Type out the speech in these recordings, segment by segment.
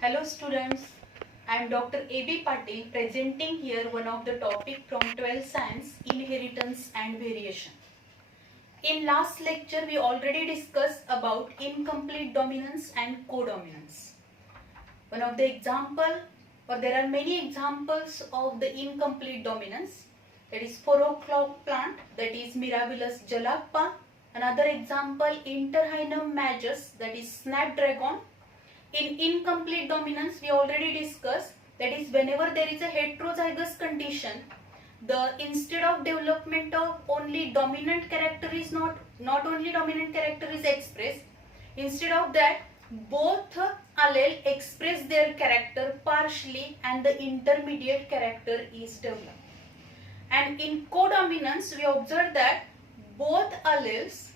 Hello students, I am Dr. A.B. Patil presenting here one of the topic from 12th Science, Inheritance and Variation. In last lecture we already discussed about incomplete dominance and codominance. One of the example, or there are many examples of the incomplete dominance, that is 4 o'clock plant, that is Mirabilis jalapa. Another example, Interhinum majus, that is snapdragon. In incomplete dominance, we already discussed, that is whenever there is a heterozygous condition, the instead of development of only dominant character is not only dominant character is expressed, instead of that both allele express their character partially and the intermediate character is developed. And in codominance, we observe that both alleles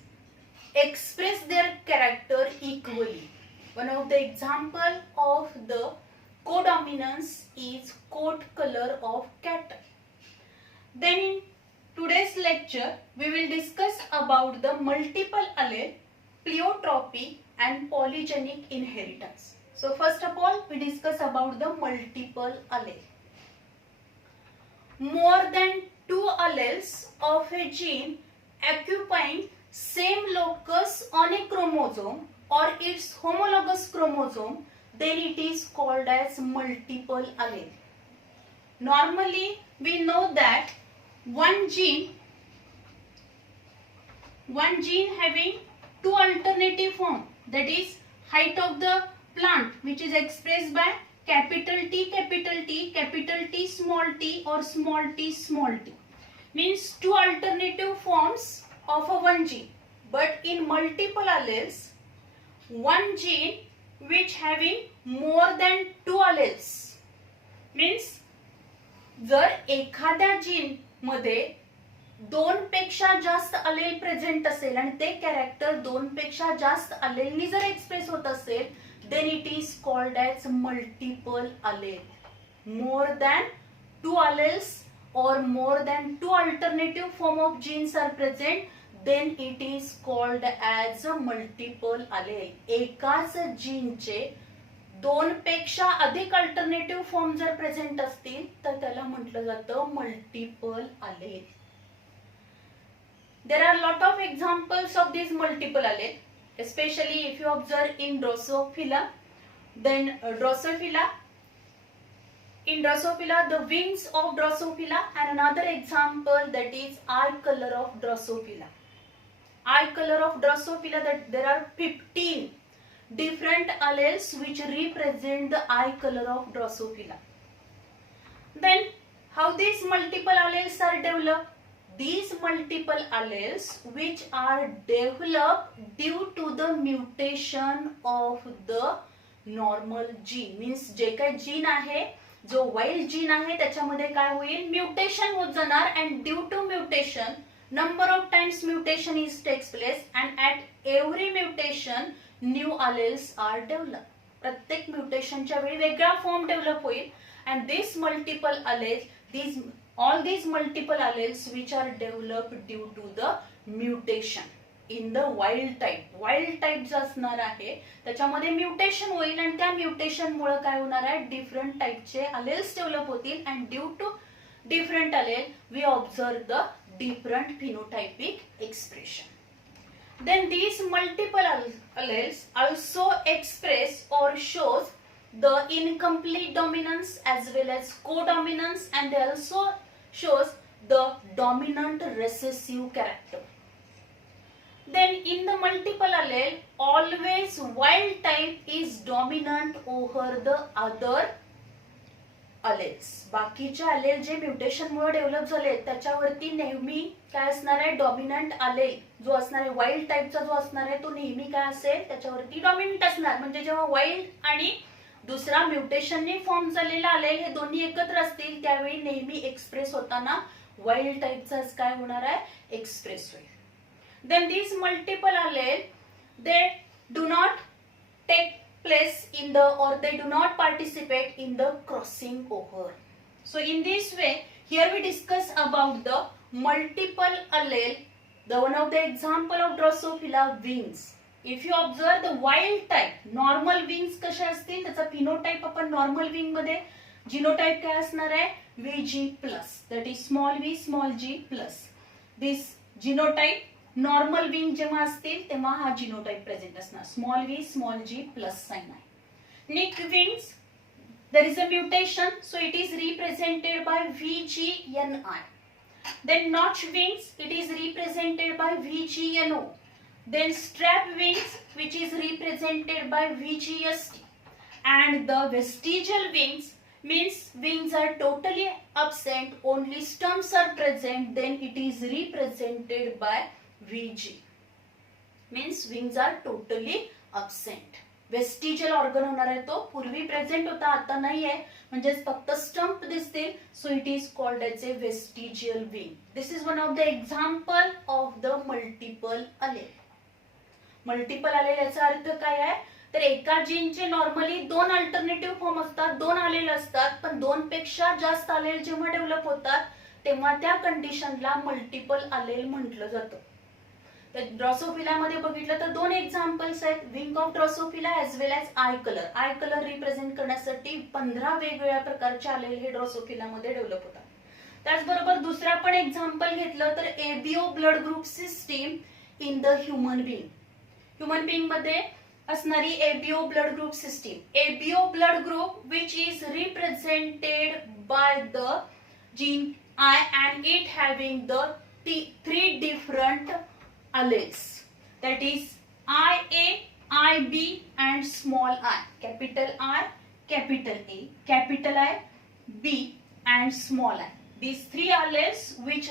express their character equally. One of the example of the codominance is coat color of cattle. Then in today's lecture, we will discuss about the multiple allele, pleiotropy and polygenic inheritance. So first of all, we discuss about the multiple allele. More than two alleles of a gene occupying same locus on a chromosome or its homologous chromosome, then it is called as multiple allele. Normally, we know that one gene having two alternative form, that is height of the plant, which is expressed by capital T, capital T, capital T, small t, or small t, means two alternative forms of a one gene. But in multiple alleles, one gene which having more than two alleles, means जर एखाद्या gene मध्ये दोन पेक्षा जास्त allele present असेल आणि ते character दोन पेक्षा जास्त अलेलनी जर एक्सप्रेस होत असेल, then it is called as multiple allele. More than two alleles or more than two alternative form of genes are present, then it is called as a multiple allele. एकाच जीनचे दोन पेक्षा अधिक अल्टरनेटिव्ह फॉर्म जर present असतील तर त्याला म्हटलं जातं multiple allele. There are lot of examples of these multiple allele, especially if you observe in Drosophila. Then Drosophila, in Drosophila, the wings of Drosophila, and another example that is eye color of Drosophila. Eye color of Drosophila, that there are 15 different alleles which represent the eye color of Drosophila. Then how these multiple alleles are developed? These multiple alleles which are developed due to the mutation of the normal gene, means जे काही gene आहे, जो wild gene आहे त्याच्यामध्ये काय होईल, mutation होत जाणार, and due to mutation number of times mutation is takes place, and at every mutation new alleles are developed. प्रत्येक म्युटेशनच्या वेळी वेगळा फॉर्म डेव्हलप होईल, and this multiple alleles, all these multiple alleles which are developed due to the mutation in the wild type जे असणार आहे त्याच्यामध्ये mutation होईल, आणि त्या म्युटेशन मुळे काय होणार आहे, डिफरंट टाइपचे alleles डेव्हलप होतील, and due to different allele we observe the different phenotypic expression. Then these multiple alleles also express or shows the incomplete dominance as well as codominance, and they also shows the dominant recessive character. Then in the multiple allele, always wild type is dominant over the other alleles. बाकीचे alleles जे mutation मुळे develop झाले त्याच्यावरती नेहमी काय असणार आहे, dominant allele जो असणार आहे वाइल्ड टाइपचा जो असणार आहे तो नेहमी काय असेल, त्याच्यावरती डॉमिनंट असणार. म्हणजे जेव्हा वाइल्ड आणि दुसरा म्युटेशनने फॉर्म झालेला allele हे दोन्ही एकत्र असतील त्यावेळी नेहमी एक्सप्रेस होताना वाइल्ड टाइपचाच काय होणार आहे, एक्सप्रेस होईल. Then these multiple allele, they do not take place in the, or they do not participate in the crossing over. So in this way, here we discuss about the multiple allele. The one of the example of Drosophila, wings. If you observe the wild type normal wings कशा असतील, त्याचा phenotype आपण normal wing मध्ये जिनोटाईप काय असणार आहे, VG plus, that is small v small g plus. This genotype normal wing जेव्हा असतील तेव्हा हा जिनोटाईप प्रेझेंट असणार, small v small g plus sign आहे. Nick wings, there is a mutation, so it is represented by VGNI. Then notch wings, it is represented by VGNO. Then strap wings, which is represented by VGST. And the vestigial wings means wings are totally absent, only stumps are present, then it is represented by VG. Means wings are totally absent. Vestigial organ होणार आहे तो, पूर्वी present होता आता नाही आहे, म्हणजे फक्त स्टंप दिसतील, so it is called as a vestigial wing. This is one of the example of the multiple allele. Multiple allele याचा अर्थ काय आहे, तर एका जीनचे नॉर्मली दोन अल्टरनेटिव्ह फॉर्म असतात, दोन अलेल असतात, पण दोन पेक्षा जास्त अलेल जेव्हा डेव्हलप होतात तेव्हा त्या कंडिशनला मल्टिपल अलेल म्हटलं जातं. तर ड्रॉसोफिला मध्ये बघितलं तर दोन एक्झाम्पल्स आहेत, wing of drosophila as well as eye colour. Eye colour represent करण्यासाठी 15 वेगवेगळ्या प्रकारचे आलेले हे ड्रॉसोफिला मध्ये डेव्हलप होतात. त्याचबरोबर दुसरा पण एक्झाम्पल घेतलं तर ABO blood group system in the human being. Human being मध्ये असणारी ABO blood group system. ABO blood group which is represented by the gene I and it having the three different alleles, that is IA, IB and small I. Capital I, capital A, capital I, B and small I. These three alleles which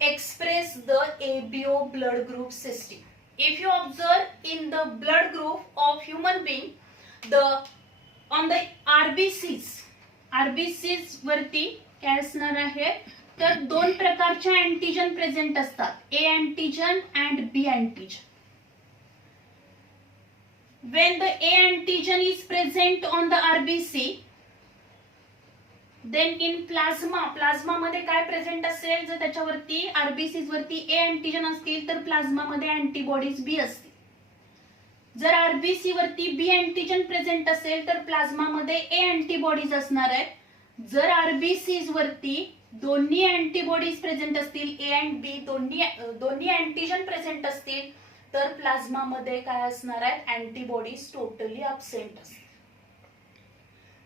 express the ABO blood group system. If you observe in the blood group of human being, on the RBCs वरती काय असणार आहे, तर दोन प्रकारचे antigen present असतात, A antigen and B antigen. When the A antigen is present on the RBC, then in plasma मध्ये काय प्रेझेंट असेल, जर त्याच्यावरती RBCs वरती A अँटीजन असतील तर प्लाझ्मा मध्ये अँटीबॉडीज B असतील. जर RBC वरती B अँटीजन प्रेझेंट असेल तर प्लाझ्मा मध्ये A अँटीबॉडीज असणार आहेत. जर RBCs वरती दोन्ही अँटीबॉडीज प्रेझेंट असतील, ए अँड बी दोन्ही अँटीजन प्रेझेंट असतील तर प्लाझ्मा मध्ये काय असणार आहेत, अँटीबॉडीज टोटली अब्सेंट असतील.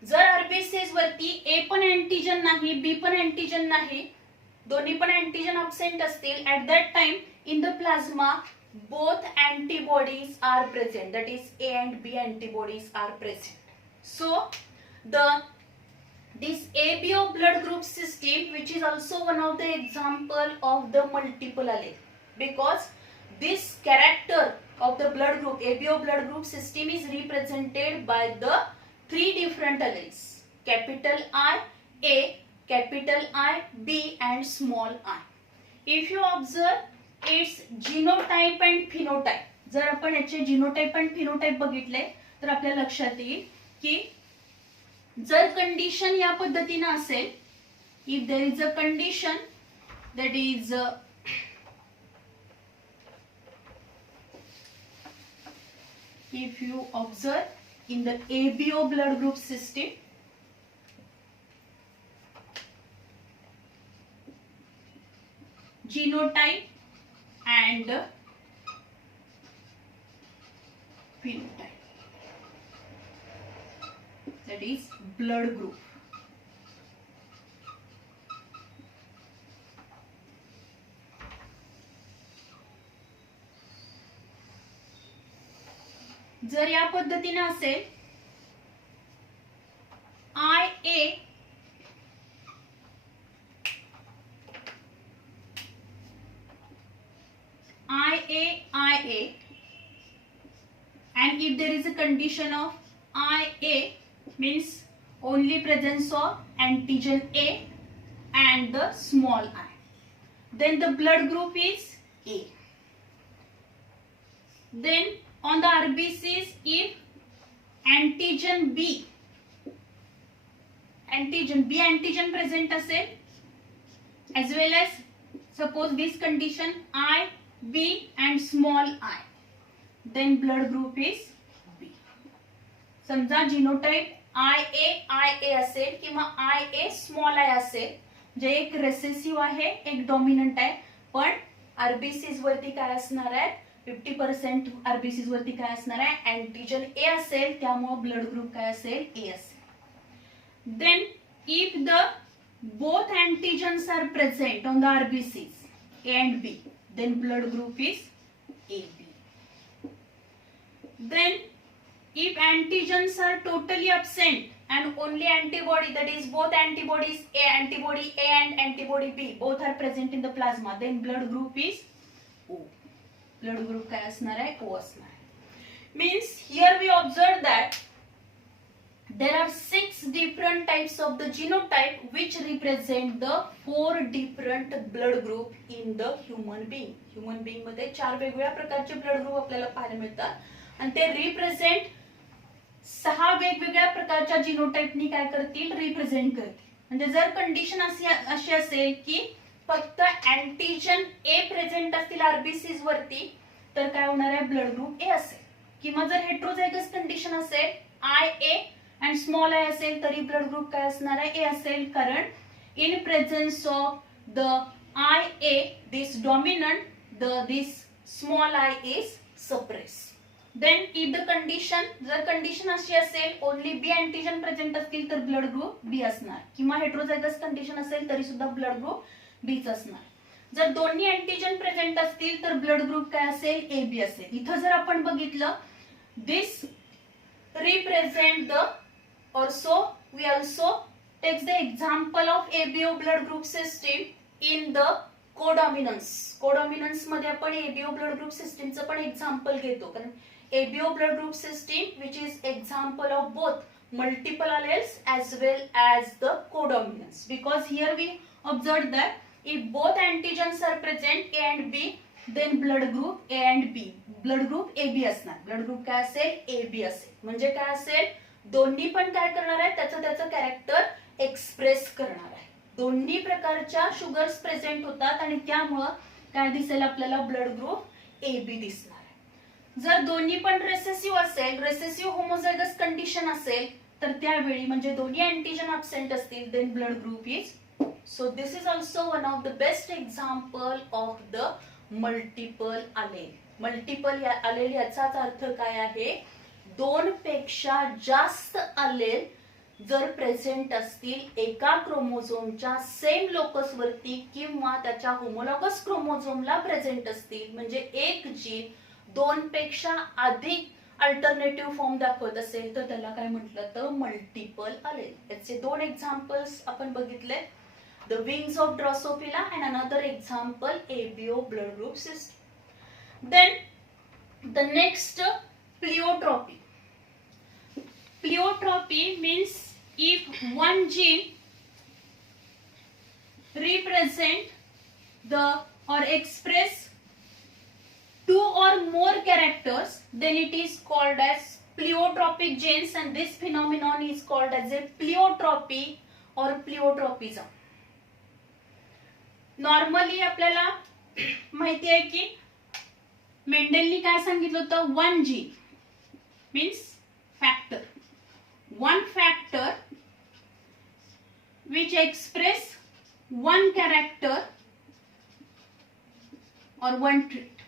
जर RBCs वरती ए पण अँटीजन नाही, बी पण अँटीजन नाही, दोन्ही पण अँटीजन अब्सेंट असतील, at that time in the plasma both antibodies are present, that is A and B antibodies are present. So this ABO blood group system, which is also one of the example of the multiple allele, because this character of the blood group, ABO blood group system, is represented by the three different alleles, capital I, A, capital I, B and small I. If you observe its genotype and phenotype, जर आपण याचे genotype आणि phenotype बघितले तर आपल्या लक्षात येईल की जर कंडिशन या पद्धतीने असेल, if there is a condition that is if you observe in the ABO blood group system, genotype and phenotype, that is blood group. जर या पद्धतीने असेल IA and if there is a condition of IA means only presence of antigen A and the small I, then the blood group is A. Then on the RBCs, if antigen B antigen present असेल, as well as suppose this condition I, B and small I, then blood group is B. समजा genotype IA असेल किंवा IA small I असेल जे एक recessive आहे एक dominant आहे पण आरबीसीज वरती काय असणार आहे 50% आरबीसीज वरती काय असणार आहे अँटीजन ए असेल त्यामुळे ब्लड ग्रुप काय असेल ए असेल. Then if the both antigens are present on the RBCs A and B, then blood group is AB. Then if antigens are totally absent and only antibody, that is both antibodies antibody A and antibody B both are present in the plasma, then blood group is O. Blood group काय असणार आहे O असणार आहे. Means here we observe that there are 6 different types of the genotype which represent the 4 different blood group in the human being. Human being मध्ये 4 वेगवेगळ्या प्रकारचे blood group आपल्याला पाहायला मिळतात आणि ते रिप्रेझेंट 6 वेगवेगळ्या प्रकारच्या जीनोटाइपनी काय करतील रिप्रेझेंट करतील. म्हणजे जर कंडिशन अशी असेल की फक्त अँटीजन ए प्रेझेंट असतील आरबीसीज वरती तर काय होणार आहे ब्लड ग्रुप ए असेल किंवा जर हेट्रोझायगस कंडिशन असेल IA and small I असेल तरी ब्लड ग्रुप काय असणार आहे ए असेल कारण in presence of the IA this dominant this small I is suppressed. Then if the condition जर कंडिशन अशी असेल ओनली बी अँटीजन प्रेझेंट असतील तर ब्लड ग्रुप बी असणार किंवा हेट्रोझायगस कंडिशन असेल तरी सुद्धा ब्लड ग्रुप बीच असणार. जर दोन्ही अँटीजन प्रेझेंट असतील तर ब्लड ग्रुप काय असेल ए बी असेल. इथं जर आपण बघितलं this represent the also we also take the example of ABO blood group system in the codominance. codominance मध्ये आपण ABO blood group system चं पण एक्झाम्पल घेतो कारण ABO blood group system which is example of both multiple alleles as well as the codominance because here we observed that if both antigens are present A and B then blood group A and B blood group AB असणार. blood group काय असेल AB असेल म्हणजे काय असेल दोन्ही पण काय करणार आहे त्याचं कॅरेक्टर एक्सप्रेस करणार आहे. दोन्ही प्रकारच्या शुगर्स प्रेझेंट होतात आणि त्यामुळं काय दिसेल आपल्याला ब्लड ग्रुप ए बी दिसणार आहे. जर दोन्ही पण रेसेसिव्ह असेल रेसेसिव्ह होमोझायगस कंडिशन असेल तर त्यावेळी म्हणजे दोन्ही अँटीजन अब्सेंट असतील then blood group is so this is also one of the best example of the multiple allele. Multiple allele याचाच अर्थ काय आहे 2 पेक्षा जास्त अलेल जर प्रेझेंट असतील एका क्रोमोझोमच्या सेम लोकस वरती किंवा त्याच्या होमोलॉगस क्रोमोझोमला प्रेझेंट असतील म्हणजे एक जीन 2 पेक्षा अधिक अल्टरनेटिव्ह फॉर्म दाखवत असेल तर त्याला काय म्हटलं तर मल्टिपल अलेल. याचे 2 एक्झाम्पल्स आपण बघितले the wings of drosophila and another example ABO blood group system. Then the next pleiotropy. Pleiotropy means if one gene represent the or express 2 or more characters then it is called as pleiotropic genes and this phenomenon is called as a pleiotropy or pleiotropism. Normally आपल्याला माहिती आहे की मेंडेलनी काय सांगितलं होतं 1 gene means factor one factor which express one character or one trait.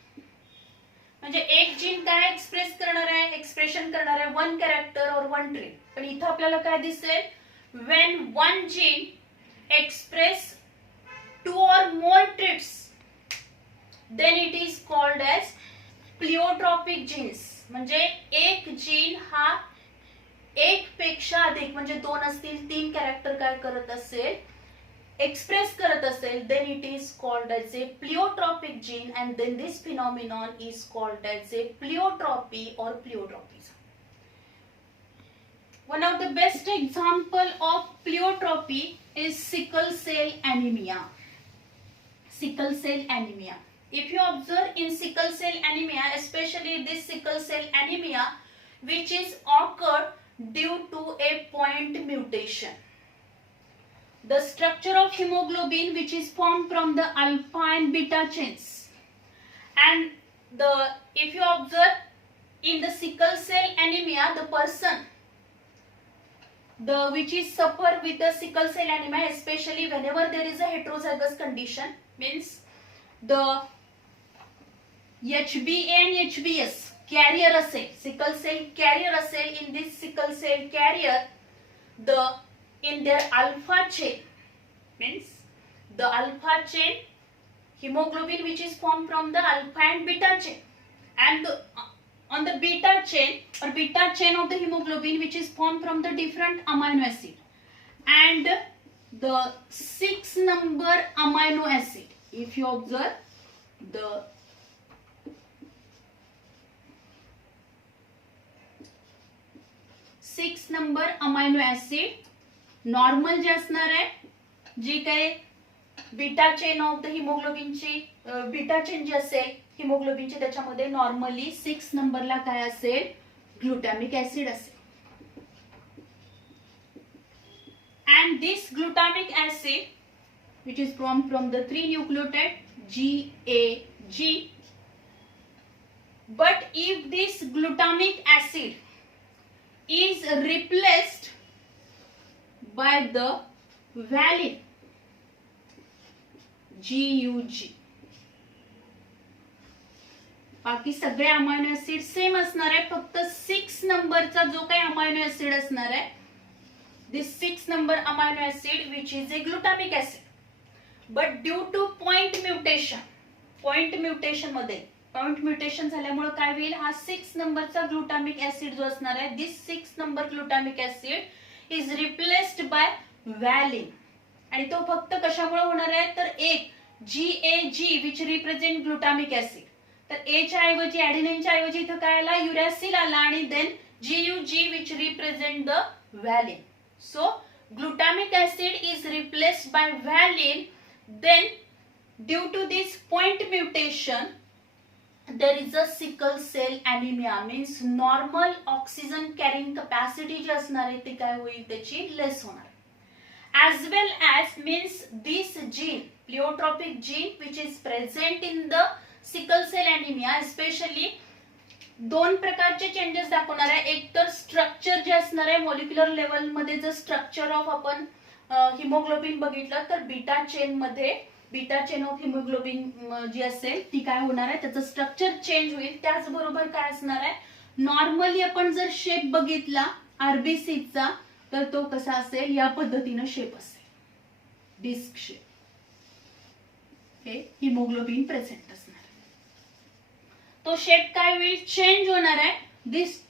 म्हणजे एक gene काय एक्सप्रेस करणार आहे एक्सप्रेशन करणार आहे वन कॅरेक्टर और वन ट्रेट. पण इथं आपल्याला काय दिसेल when one gene express 2 or more traits then it is called as pleiotropic genes. म्हणजे एक जीन हा एक पेक्षा अधिक म्हणजे 2 असतील 3 कॅरेक्टर काय करत असेल एक्सप्रेस करत असेल then it is called as a pleiotropic gene and then this phenomenon is called as a pleiotropy or pleiotropism. One of the best example of pleiotropy is sickle cell anemia. Sickle cell anemia. If you observe in sickle cell anemia, especially this sickle cell anemia which is occurred due to a point mutation. The structure of hemoglobin which is formed from the alpha and beta chains and if you observe in the sickle cell anemia, the person which is suffer with the sickle cell anemia, especially whenever there is a heterozygous condition, means the HbA and HbS carrier असेल, sickle cell carrier असेल, in this sickle cell carrier, in their alpha chain, means the alpha chain hemoglobin which is formed from the alpha and beta chain, and on the beta chain or beta chain of the hemoglobin which is formed from the different amino acid, and the 6 number amino acid, if you observe the 6 number amino acid normal जे असणार आहे, जी काही beta chain of the हिमोग्लोबिनची beta chain जी असेल हिमोग्लोबिनची, त्याच्यामध्ये नॉर्मली 6 नंबरला काय असेल, ग्लुटामिक ऍसिड असेल. And this glutamic acid, which is formed from the 3 nucleotide GAG, but if this glutamic acid is replaced by the valine GUG, बाकी सगळे अमायनो ऍसिड सेम असणार आहे, फक्त 6 नंबरचा जो काही अमायनो ऍसिड असणार आहे, this 6 number amino acid which is a glutamic acid, but due to point mutation मध्ये point mutation झाल्यामुळे काय होईल, हा 6 नंबरचा ग्लुटामिक ऍसिड जो असणार आहे, this 6 number glutamic acid is replaced by valine, आणि तो फक्त कशामुळे होणार आहे, तर एक GAG which represent glutamic acid, तर A च्या ऐवजी ऍडेनिनच्या ऐवजी इथं काय आला, युरॅसिल आला, आणि then GUG which represent the valine. So glutamic acid is replaced by valine. Then due to this point mutation, there is a sickle cell anemia, means normal oxygen carrying capacity जी असणार आहे ती काय होईल, त्याची लेस होणार. As well as means this gene, pleiotropic gene which is present in the sickle cell anemia, especially दोन प्रकारचे changes दाखवणार आहे. एक तर स्ट्रक्चर जे असणार आहे, मॉलिक्युलर लेवल मध्ये जर स्ट्रक्चर ऑफ आपण हिमोग्लोबिन बघितलं तर बीटा चेन मध्ये बीटा चेन ऑफ हिमोग्लोबिन जी असेल ती काय होणार आहे, त्याचं स्ट्रक्चर चेंज होईल. त्याचबरोबर काय असणार आहे, नॉर्मली आपण जर शेप बघितला आरबीसीचा तर तो कसा असेल, या पद्धतीने शेप असेल, डिस्क शेप, हे हिमोग्लोबिन प्रेझेंट असणार. तो शेप काय होईल, चेंज होणार आहे. This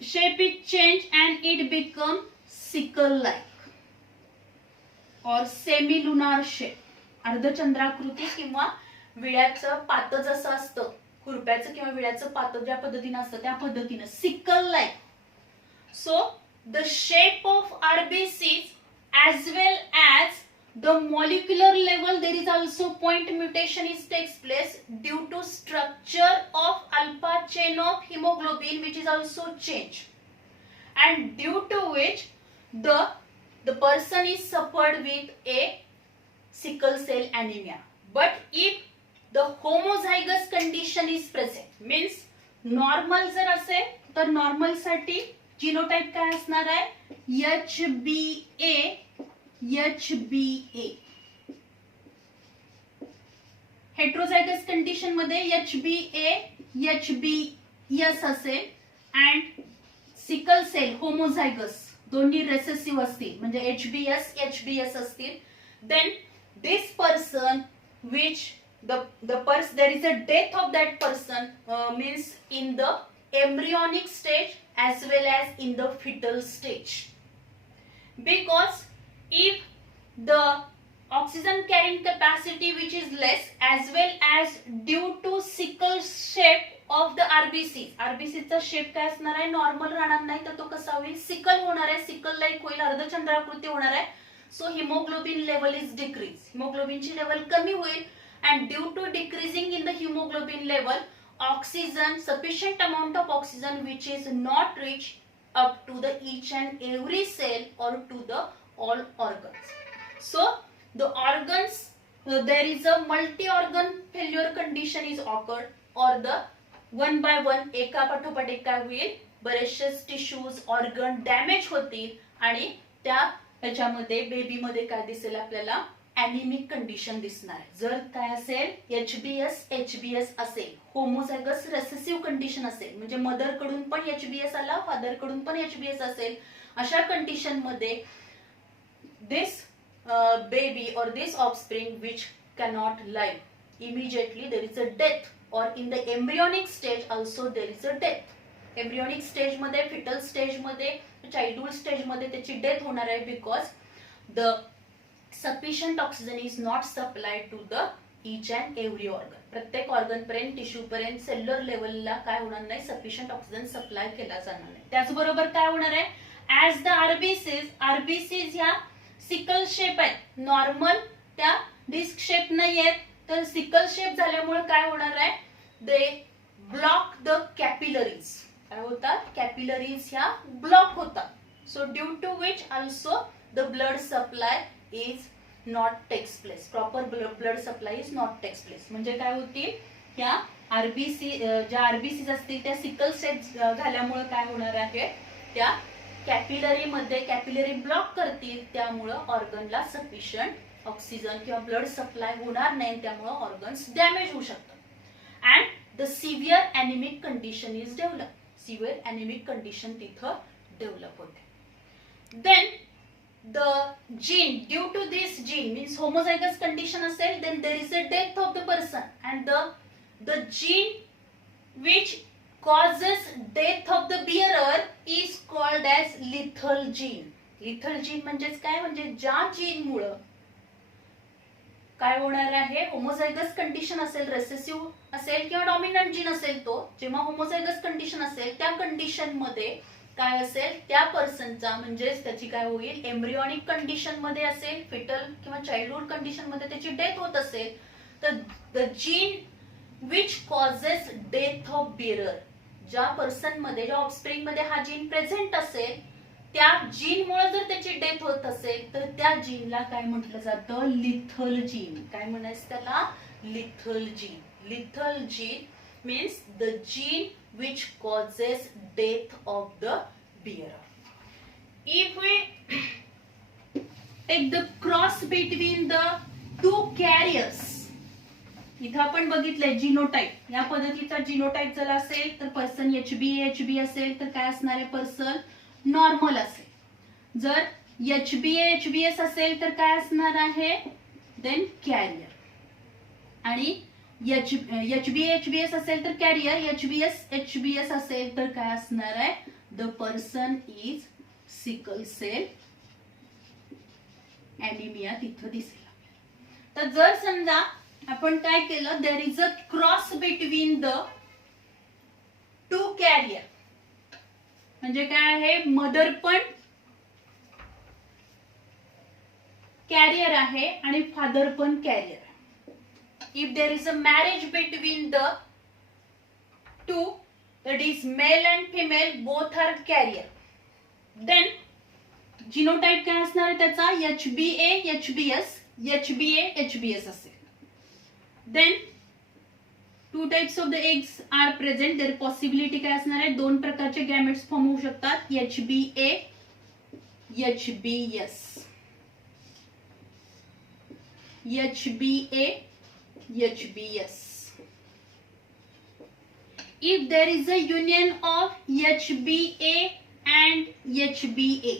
shape is change and it become sickle like or semi lunar shape, अर्धचंद्राकृती किंवा विळ्याचं पात जसं असतं, खुरप्याचं किंवा विळ्याचं पात ज्या पद्धतीने असतं त्या पद्धतीने sickle like. So the shape of RBCs as well as the molecular level, there is also point mutation is takes place due to structure of alpha chain of hemoglobin which is also changed, and due to which the person is suffered with a sickle cell anemia. But if the homozygous condition is present, means normal जर असेल तर normal साठी genotype काय असणार आहे, HbA. Heterozygous condition मध्ये HbA HbS असेल, and sickle cell homozygous दोन्ही रेसेसिव्ह असतील म्हणजे HbS असतील. Then this person which there is a death of that person, means in the embryonic stage as well as in the fetal stage, because if the oxygen carrying capacity which is less as well as due to sickle shape of the RBC चा shape काय असणार आहे, normal राहणार नाही तर तो कसा होईल, सिकल होणार आहे, सिकल लाईक होईल, अर्धचंद्राकृती होणार आहे. So haemoglobin level is decrease, हिमोग्लोबिनची लेवल कमी होईल, and due to decreasing in the hemoglobin level, oxygen, sufficient amount of oxygen which is not reached up to the each and every cell or to the all organs. So the organs, there is a multi-organ failure condition is occurred, or the one by one एका पाठोपाठ एक काय होईल, बरेचसे tissues organ damage होतील आणि त्या ह्याच्यामध्ये बेबीमध्ये काय दिसेल आपल्याला, ॲनिमिक कंडिशन दिसणार आहे. जर काय असेल एचबीएस असेल, होमोझायगस रेसेसिव्ह कंडिशन असेल, म्हणजे मदर कडून पण एचबीएस आला, फादर कडून पण एचबीएस असेल, अशा कंडिशन मध्ये दिस baby or this offspring which cannot live, immediately there is a death, or in the embryonic stage also there is a death. Embryonic stage मध्ये, fetal stage मध्ये, childhood stage मध्ये त्याची death होणार आहे, because the sufficient oxygen is not supplied to the each and every organ. प्रत्येक organ पर्यंत, tissue पर्यंत, cellular लेवलला काय होणार नाही, सफिशियंट ऑक्सिजन सप्लाय केला जाणार नाही. त्याचबरोबर काय होणार आहे, ऍज द आरबीसीज ह्या सिकल शेप आहे, नॉर्मल त्या डिस्क शेप नाही आहेत, तर सिकल शेप झाल्यामुळे काय होणार आहे, दे ब्लॉक द कॅपिलरीज. काय होतात, कॅपिलरीज ह्या ब्लॉक होतात. So due to which also the blood supply is not takes place, proper blood supply is not takes place. म्हणजे काय होतील, ह्या आरबीसी ज्या आरबीसीज असतील त्या सिकल शेप झाल्यामुळे काय होणार आहे, त्या कॅपिलरी मध्ये कॅपिलरी ब्लॉक करतील, त्यामुळे ऑर्गनला सफिशियंट ऑक्सिजन किंवा ब्लड सप्लाय होणार नाही, त्यामुळे ऑर्गन्स डॅमेज होऊ शकतात. And the severe anaemic condition is develop, severe anaemic condition तिथं डेव्हलप होते. Then the gene, due to this gene means homozygous condition असेल, then there is a death of the person, and the gene which causes death of the bearer is called as lethal gene. lethal gene म्हणजेच काय, म्हणजे ज्या gene मुळे काय होणार आहे, homozygous condition असेल, रेसेसिव्ह असेल किंवा डॉमिनंट जीन असेल, तो जेव्हा होमोझायगस कंडिशन असेल त्या कंडिशन मध्ये काय असेल, त्या पर्सनचा म्हणजेच त्याची काय होईल, एम्ब्रियॉनिक कंडिशन मध्ये असेल, फिटल किंवा चाइल्डहुड कंडिशन मध्ये त्याची डेथ होत असेल, तर the gene which causes death of bearer, ज्या पर्सन मध्ये, ज्या ऑफस्प्रिंग मध्ये हा जीन प्रेझेंट असेल, त्या जीन मुळे जर त्याची डेथ होत असेल, तर त्या जीनला काय म्हटलं जातं, लिथल जीन. काय म्हणायचं त्याला, lethal gene. Lethal gene means the gene which causes death of the bearer. If we take the cross between the two carriers, इथं आपण बघितलंय जिनोटाइप, या पद्धतीचा जिनोटाइप जर असेल तर पर्सन एचबी असेल तर काय असणार आहे, पर्सन नॉर्मल असेल. जर एचबीएस असेल तर काय असणार आहे, देन कॅरियर. आणि एचबीएस असेल तर कॅरियर, एचबीएस असेल तर काय असणार आहे, the person is sickle cell anaemia तिथं दिसेल. तर जर समजा आपण काय केलं, there is a cross between the two carrier, म्हणजे काय आहे, मदर पण कॅरियर आहे आणि फादर पण कॅरियर आहे. If there is a marriage between the two, that is male and female, both are carrier, then genotype काय असणार आहे त्याचा, एचबीएस असेल. Then two types of the eggs are present. Their possibility काय असणार आहे, दोन प्रकारचे गॅमेट्स फॉर्म होऊ शकतात, HBA, HBS. If there is a union of HBA and HBA,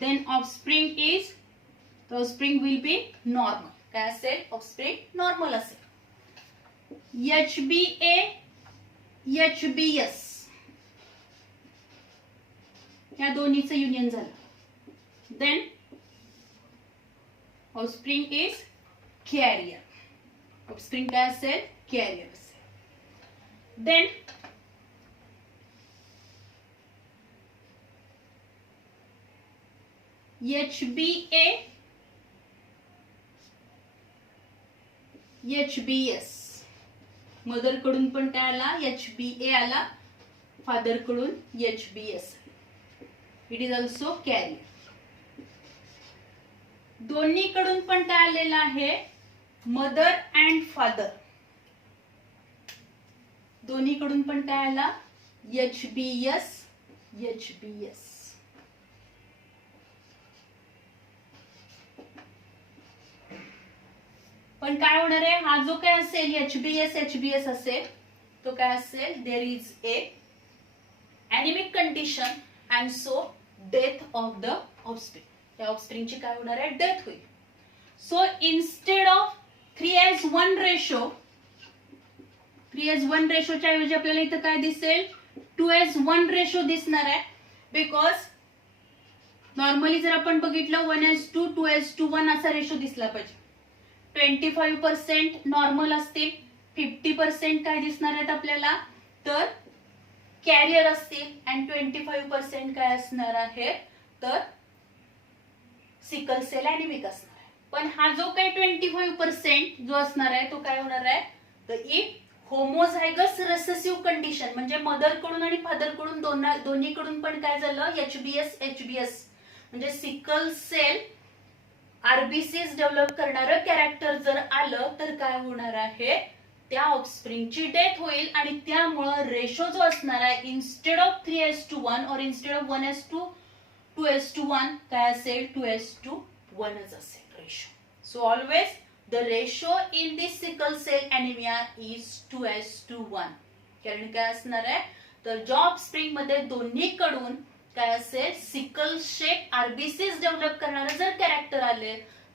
then offspring will be normal. काय असेल, ऑफस्प्रिंग नॉर्मल असेल. HBA, HBS या दोन्हीचं युनियन झालं, then offspring is carrier. Offspring काय असेल, कॅरियर असेल. देन HBS, मदर कडून पण काय आला, HBA आला, फादर कडून HBS. It is also carrier. दोन्ही कडून पण काय आलेला आहे, मदर अँड फादर दोन्हीकडून पण काय आला HBS HBS. पण काय होणार आहे हा जो काय असेल HBS HBS असेल तो काय असेल there is a anaemic condition and so death of the offspring. त्या ऑफस्प्रिंगची काय होणार आहे डेथ होईल. सो इन्स्टेड ऑफ 3:1 रेशो 3:1 रेशोच्या ऐवजी आपल्याला इथं काय दिसेल 2:1 रेशो दिसणार आहे. बिकॉज नॉर्मली जर आपण बघितलं 1:2 2:1 असा रेशो दिसला पाहिजे. 25% नॉर्मल असतील 50% काय दिसणार आहेत आपल्याला तर कॅरियर असतील अँड 25% काय असणार आहे तर सिकल सेल एनिमिक असणार आहे. पण हा जो काही 25% जो असणार आहे तो काय होणार आहे तर इफ होमोझायगस रिसेसिव्ह कंडिशन म्हणजे मदर कडून आणि फादर कडून दोन्हीकडून पण काय झालं HBS HBS म्हणजे सिकल सेल आरबीसीस डेव्हलप करणारं कॅरेक्टर जर आलं तर काय होणार आहे त्या ऑफस्प्रिंगची डेथ होईल. आणि त्यामुळं रेशो जो असणार आहे इन्स्टेड ऑफ 3:1 और इन्स्टेड ऑफ 1:2 2:1 काय असेल 2:1च असेल ratio. So always the ratio in this sickle cell anaemia is 2:1. कारण काय असणार आहे तर ज्या ऑफस्प्रिंग मध्ये दोन्हीकडून काय असेल सिकल शेप आरबीसीस डेव्हलप करणारे जर कॅरेक्टर आले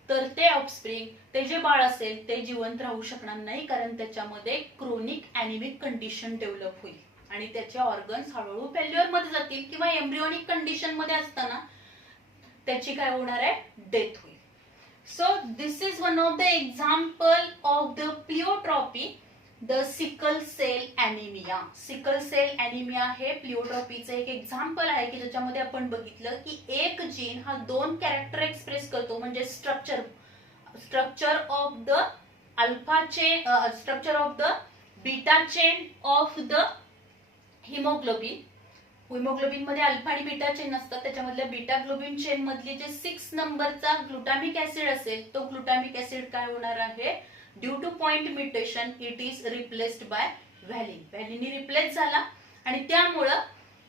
तर ते ऑफस्प्रिंग ते जे बाळ असेल ते जिवंत राहू शकणार नाही कारण त्याच्यामध्ये क्रोनिक एनिमिक कंडिशन डेव्हलप होईल आणि त्याचे ऑर्गन्स हळूहळू फेल्युअर मध्ये जातील किंवा एम्ब्रियोनिक कंडिशन मध्ये असताना त्याची काय होणार आहे डेथ होईल. So this is one of the example of the pleiotropy the sickle cell anaemia. Sickle cell anaemia हे प्लिओट्रॉपीचं एक एक्झाम्पल आहे की ज्याच्यामध्ये आपण बघितलं की एक जीन हा दोन कॅरेक्टर एक्सप्रेस करतो म्हणजे structure of the alpha chain structure of the beta chain of the haemoglobin. Haemoglobin मध्ये अल्फा आणि बीटा चेन असतात त्याच्यामधल्या बीटा ग्लोबिन चेन मधली जे 6 नंबरचा ग्लुटामिक ऍसिड असेल तो ग्लुटामिक ऍसिड काय होणार आहे due to point mutation it is replaced by valine. व्हॅलिननी रिप्लेस झाला आणि त्यामुळं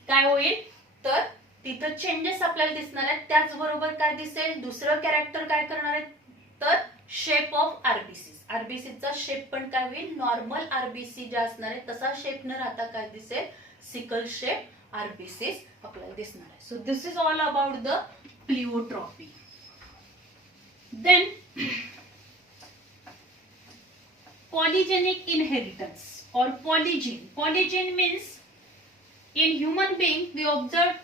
काय होईल तर तिथं चेंजेस आपल्याला दिसणार आहेत. त्याचबरोबर काय दिसेल दुसरं कॅरेक्टर काय करणार आहे तर शेप ऑफ आरबीसी. आरबीसीचा शेप पण काय होईल नॉर्मल आरबीसी ज्या असणार आहे तसा शेप न राहता काय दिसेल सिकल शेप आरबीसीस आपल्याला दिसणार आहे. So this is all about the pleiotropy. Then polygenic inheritance or polygene. Polygene means in human being we observe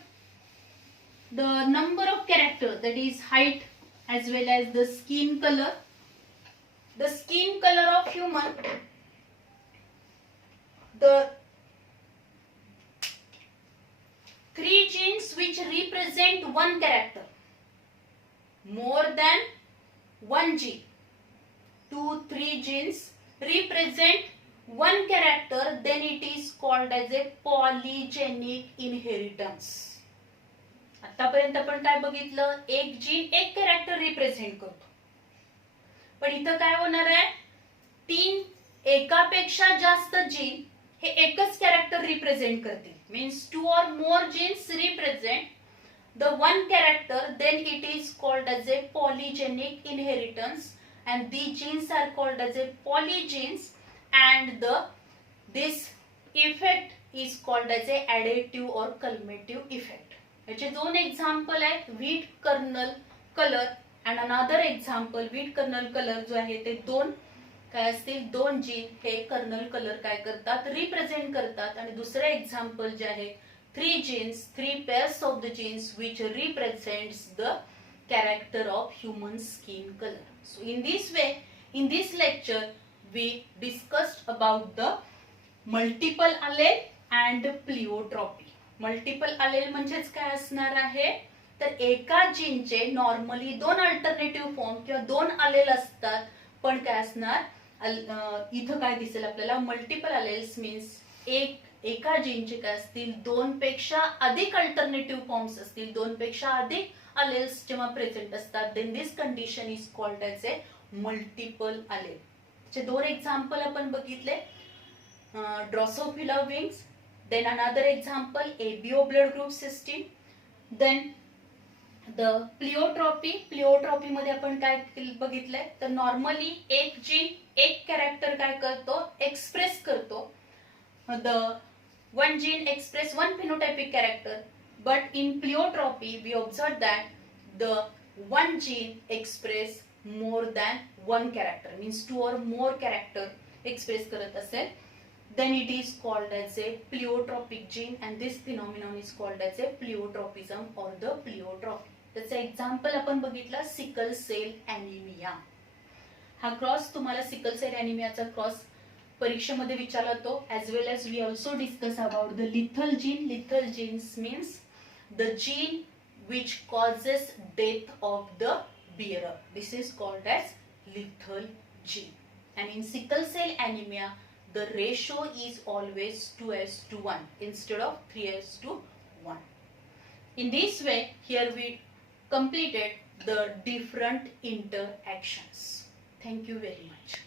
the number of characters that is height as well as the skin color. The skin color of human, the 3 genes which represent one character, more than 1 gene, 2-3 genes represent one character, then it is called as a polygenic inheritance. आतापर्यंत आपण काय बघितलं एक gene एक character represent करतो पण इथं काय होणार आहे 3 एकापेक्षा जास्त जीन हे एकच कॅरेक्टर रिप्रेझेंट करतील. Means 2 or more genes represent the one character, then it is called as a polygenic inheritance. And these genes are called as a polygenes and this effect is called as a additive or cumulative effect. याचे दोन example आहेत wheat kernel colour and another example wheat kernel colour जो आहे ते दोन काय असतील दोन जीन हे कर्नल कलर काय करतात रिप्रेझेंट करतात आणि दुसरे एक्झाम्पल जे आहे 3 genes 3 pairs of the genes which represents the character of human skin color. So in this way, in this lecture, we discussed about the multiple allele and pleiotropy. Multiple allele म्हणजेच काय असणार आहे तर एका जीनचे normally 2 alternative form किंवा 2 allele असतात पण काय असणार इथं काय दिसेल आपल्याला मल्टिपल अलेल्स मीन्स एका जीनचे काय असतील 2 पेक्षा अधिक अल्टरनेटिव्ह फॉर्म्स असतील 2 पेक्षा अधिक alleles जेव्हा प्रेझेंट असतात then this condition is called as a multiple allele. चे दोन एक्झाम्पल आपण बघितले Drosophila wings. Then another example, ABO blood group system. Then the प्लिओट्रॉपी मध्ये आपण काय बघितलंय तर नॉर्मली एक जीन एक कॅरेक्टर काय करतो एक्सप्रेस करतो the one gene express one phenotypic character, but in pleiotropy we observe that the one gene express more than one character, means two or more character express करत असेल, then it is called as a pleiotropic gene and this phenomenon is called as a pleiotropism or the pleiotropy. त्याचं example आपण बघितलं sickle cell anaemia. हा cross तुम्हाला sickle sale ॲनिमियाचा cross परीक्षेमध्ये विचारला तो as well as we also discuss about the lethal gene. Lethal genes means the gene which causes death of the bearer. This is called as lethal gene. And in sickle cell anemia, the ratio is always 2:1 instead of 3:1. In this way, here we completed the different interactions. Thank you very much.